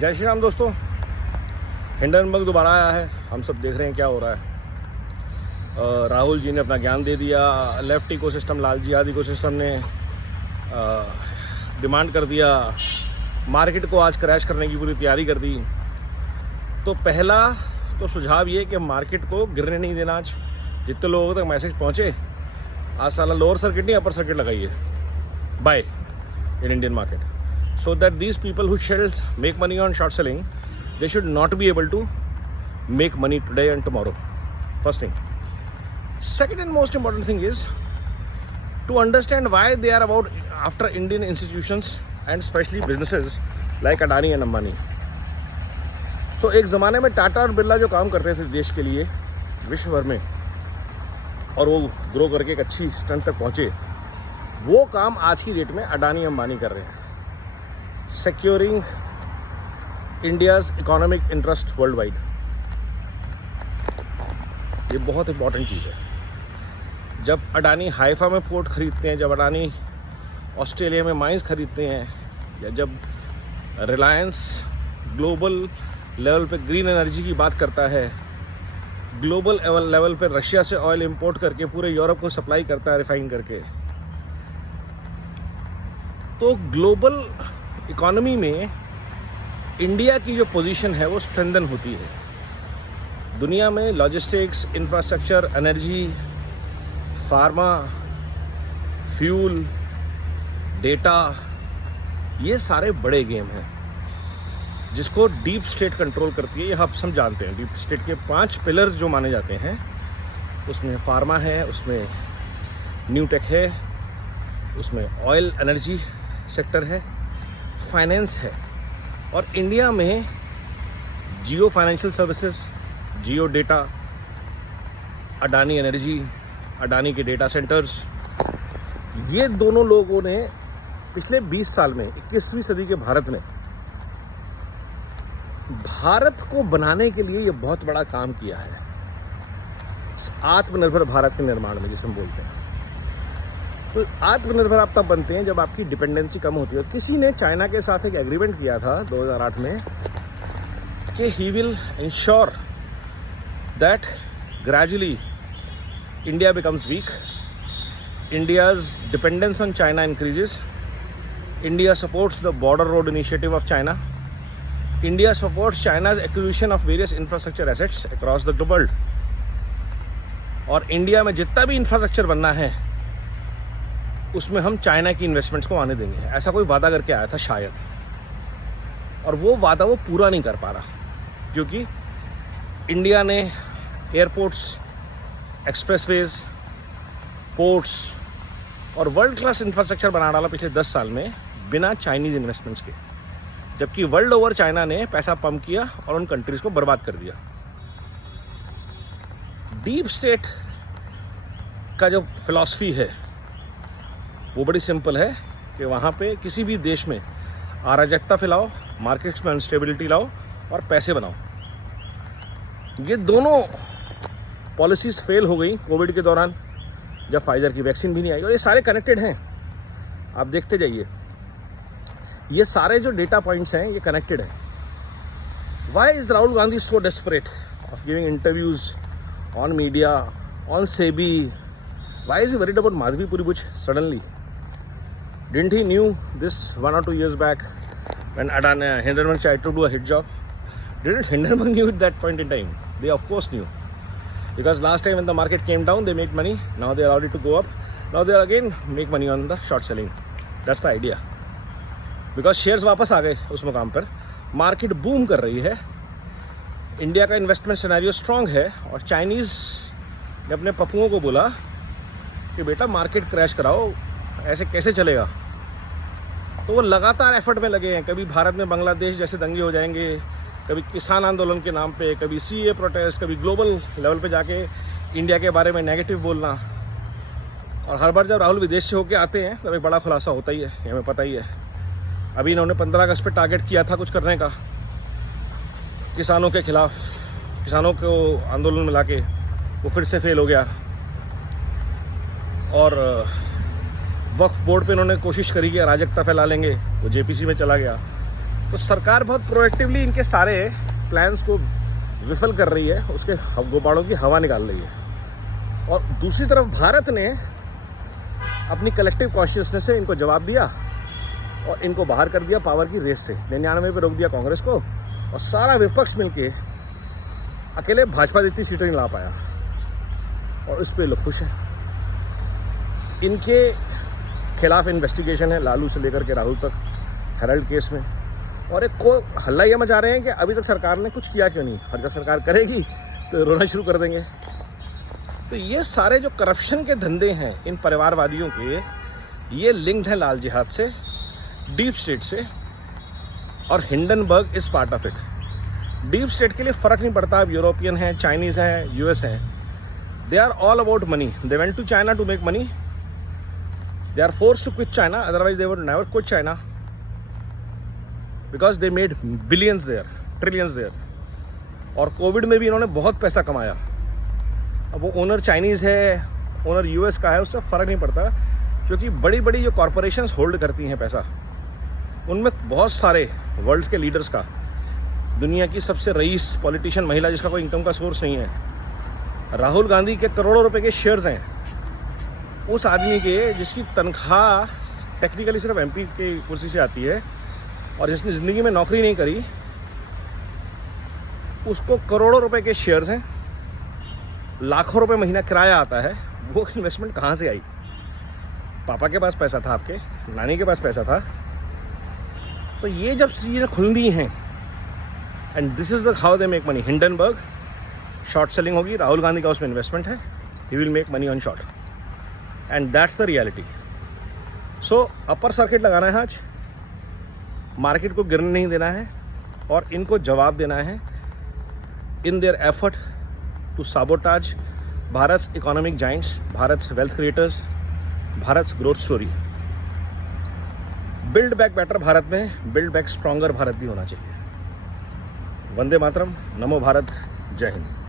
जय श्री राम दोस्तों। हिंडनबर्ग दोबारा आया है, हम सब देख रहे हैं क्या हो रहा है। राहुल जी ने अपना ज्ञान दे दिया, लेफ्ट इकोसिस्टम, लालजी आदि इकोसिस्टम ने डिमांड कर दिया, मार्केट को आज क्रैश करने की पूरी तैयारी कर दी। तो पहला तो सुझाव ये कि मार्केट को गिरने नहीं देना। आज जितने लोगों तक मैसेज पहुँचे, आज साला लोअर सर्किट नहीं अपर सर्किट लगाइए, buy in Indian market, so that these people who shall make money on short selling, they should not be able to make money today and tomorrow. First thing. Second and most important thing is to understand why they are about after Indian institutions and especially businesses like Adani and Ambani. So एक ज़माने में टाटा और बिरला जो काम करते थे देश के लिए विश्व भर में, और वो ग्रो करके एक अच्छी स्ट्रेंथ तक पहुँचे, वो काम आज की डेट में अडानी अंबानी कर रहे हैं। Securing India's economic interest worldwide, ये बहुत इंपॉर्टेंट चीज़ है। जब अडानी हाइफा में पोर्ट खरीदते हैं, जब अडानी ऑस्ट्रेलिया में माइंस खरीदते हैं, या जब रिलायंस ग्लोबल लेवल पे ग्रीन एनर्जी की बात करता है, ग्लोबल लेवल पे रशिया से ऑयल इंपोर्ट करके पूरे यूरोप को सप्लाई करता है रिफाइन करके, तो ग्लोबल इकोनॉमी में इंडिया की जो पोजीशन है वो स्ट्रेंथन होती है। दुनिया में logistics, infrastructure, energy, pharma, fuel, data, ये सारे बड़े गेम हैं जिसको डीप स्टेट कंट्रोल करती है। ये आप सब जानते हैं, डीप स्टेट के 5 पिलर्स जो माने जाते हैं, उसमें फार्मा है, उसमें न्यू टेक है, उसमें ऑयल एनर्जी सेक्टर है, फाइनेंस है, और इंडिया में जियो फाइनेंशियल सर्विसेज, जियो डेटा, अडानी एनर्जी, अडानी के डेटा सेंटर्स, ये दोनों लोगों ने पिछले 20 साल में 21वीं सदी के भारत में भारत को बनाने के लिए ये बहुत बड़ा काम किया है, आत्मनिर्भर भारत के निर्माण में जिसे हम बोलते हैं। तो आत्मनिर्भर आप तब बनते हैं जब आपकी डिपेंडेंसी कम होती है। किसी ने चाइना के साथ एक एग्रीमेंट किया था 2008 में कि he will ensure that gradually India becomes week, India's dependence on China increases, India supports the border road initiative of China, India supports China's acquisition of various infrastructure assets across the world, और India में जितना भी infrastructure बनना है उसमें हम China की investments को आने देंगे। ऐसा कोई वादा करके आया था शायद, और वो वादा वो पूरा नहीं कर पा रहा, क्योंकि इंडिया ने एयरपोर्ट्स, एक्सप्रेसवेज, पोर्ट्स और वर्ल्ड क्लास इंफ्रास्ट्रक्चर बना डाला पिछले 10 साल में बिना चाइनीज इन्वेस्टमेंट्स के, जबकि वर्ल्ड ओवर चाइना ने पैसा पंप किया और उन कंट्रीज को बर्बाद कर दिया। डीप स्टेट का जो फिलॉसफी है वो बड़ी सिंपल है कि वहाँ पे किसी भी देश में अराजकता फैलाओ, मार्केट्स में अनस्टेबिलिटी लाओ और पैसे बनाओ। ये दोनों पॉलिसीज़ फेल हो गई कोविड के दौरान, जब फाइजर की वैक्सीन भी नहीं आई, और ये सारे कनेक्टेड हैं, आप देखते जाइए। ये सारे जो डेटा पॉइंट्स हैं ये कनेक्टेड है। Why is Rahul Gandhi so desperate of giving interviews on media, on SEBI? Why is he worried about Madhavipuri Butch suddenly? Didn't he knew this 1 or 2 years back when Hindenburg tried to do a hit job? Didn't Hindenburg knew at that point in time? They of course knew. Because last time when the market came down, they made money. Now they are ready to go up. Now they are again make money on the short selling. That's the idea. Because shares वापस आ गए उस मुकाम पर, market boom कर रही है, India का investment scenario strong है, और चाइनीज़ ने अपने पप्पुओं को बोला कि बेटा मार्केट क्रैश कराओ, ऐसे कैसे चलेगा। तो वो लगातार एफर्ट में लगे हैं। कभी भारत में बांग्लादेश जैसे दंगे हो जाएंगे, कभी किसान आंदोलन के नाम पे, कभी सीए प्रोटेस्ट, कभी ग्लोबल लेवल पे जाके इंडिया के बारे में नेगेटिव बोलना। और हर बार जब राहुल विदेश से होके आते हैं तब एक बड़ा खुलासा होता ही है, ये हमें पता ही है। अभी इन्होंने 15 अगस्त पे टारगेट किया था कुछ करने का किसानों के खिलाफ, किसानों को आंदोलन में लाके, वो फिर से फेल हो गया। और वक्फ बोर्ड पे इन्होंने कोशिश करी कि अराजकता फैला लेंगे, वो जेपीसी में चला गया। तो सरकार बहुत प्रोएक्टिवली इनके सारे प्लान्स को विफल कर रही है, उसके गुब्बारों की हवा निकाल रही है। और दूसरी तरफ भारत ने अपनी कलेक्टिव कॉन्शियसनेस से इनको जवाब दिया और इनको बाहर कर दिया पावर की रेस से। 99 पे रोक दिया कांग्रेस को और सारा विपक्ष मिलके अकेले भाजपा जितनी सीटें नहीं ला पाया और इस पे लोग खुश हैं। इनके खिलाफ इन्वेस्टिगेशन है लालू से लेकर के राहुल तक, हेराल्ड केस में। और एक को हल्ला ये मचा रहे हैं कि अभी तक सरकार ने कुछ किया क्यों नहीं, और जब सरकार करेगी तो रोना शुरू कर देंगे। तो ये सारे जो करप्शन के धंधे हैं इन परिवारवादियों के, ये लिंक्ड है लाल जिहाद से, डीप स्टेट से, और Hindenburg is part of it. Deep state के लिए फर्क नहीं पड़ता अब यूरोपियन है, चाइनीज है, यूएस है, they are all about money. They went to China to make money, they are forced to quit China, otherwise they would never quit China because they made billions there, trillions there. और Covid में भी इन्होंने बहुत पैसा कमाया। अब वो owner Chinese है, ओनर यूएस का है, उससे फ़र्क नहीं पड़ता, क्योंकि बड़ी बड़ी जो कॉरपोरेशंस होल्ड करती हैं पैसा, उनमें बहुत सारे वर्ल्ड के लीडर्स का, दुनिया की सबसे रईस पॉलिटिशियन महिला जिसका कोई इनकम का सोर्स नहीं है, राहुल गांधी के करोड़ों रुपए के शेयर्स हैं। उस आदमी के जिसकी तनख्वाह टेक्निकली सिर्फ एमपी की कुर्सी से आती है और जिसने ज़िंदगी में नौकरी नहीं करी, उसको करोड़ों रुपए के शेयर्स हैं, लाखों रुपए महीना किराया आता है। वो इन्वेस्टमेंट कहाँ से आई? पापा के पास पैसा था, आपके नानी के पास पैसा था। तो ये जब चीज़ें खुलनी हैं, and this is the how they make money. Hindenburg short selling होगी, राहुल गांधी का उसमें इन्वेस्टमेंट है, he will make money on short, and that's the reality. So upper circuit लगाना है आज, मार्केट को गिरने नहीं देना है और इनको जवाब देना है in their effort to sabotage Bharat economic giants, Bharat wealth creators, Bharat growth story. Build back better Bharat में बिल्ड बैक स्ट्रॉन्गर भारत भी होना चाहिए। वंदे मातरम, नमो भारत, जय हिंद।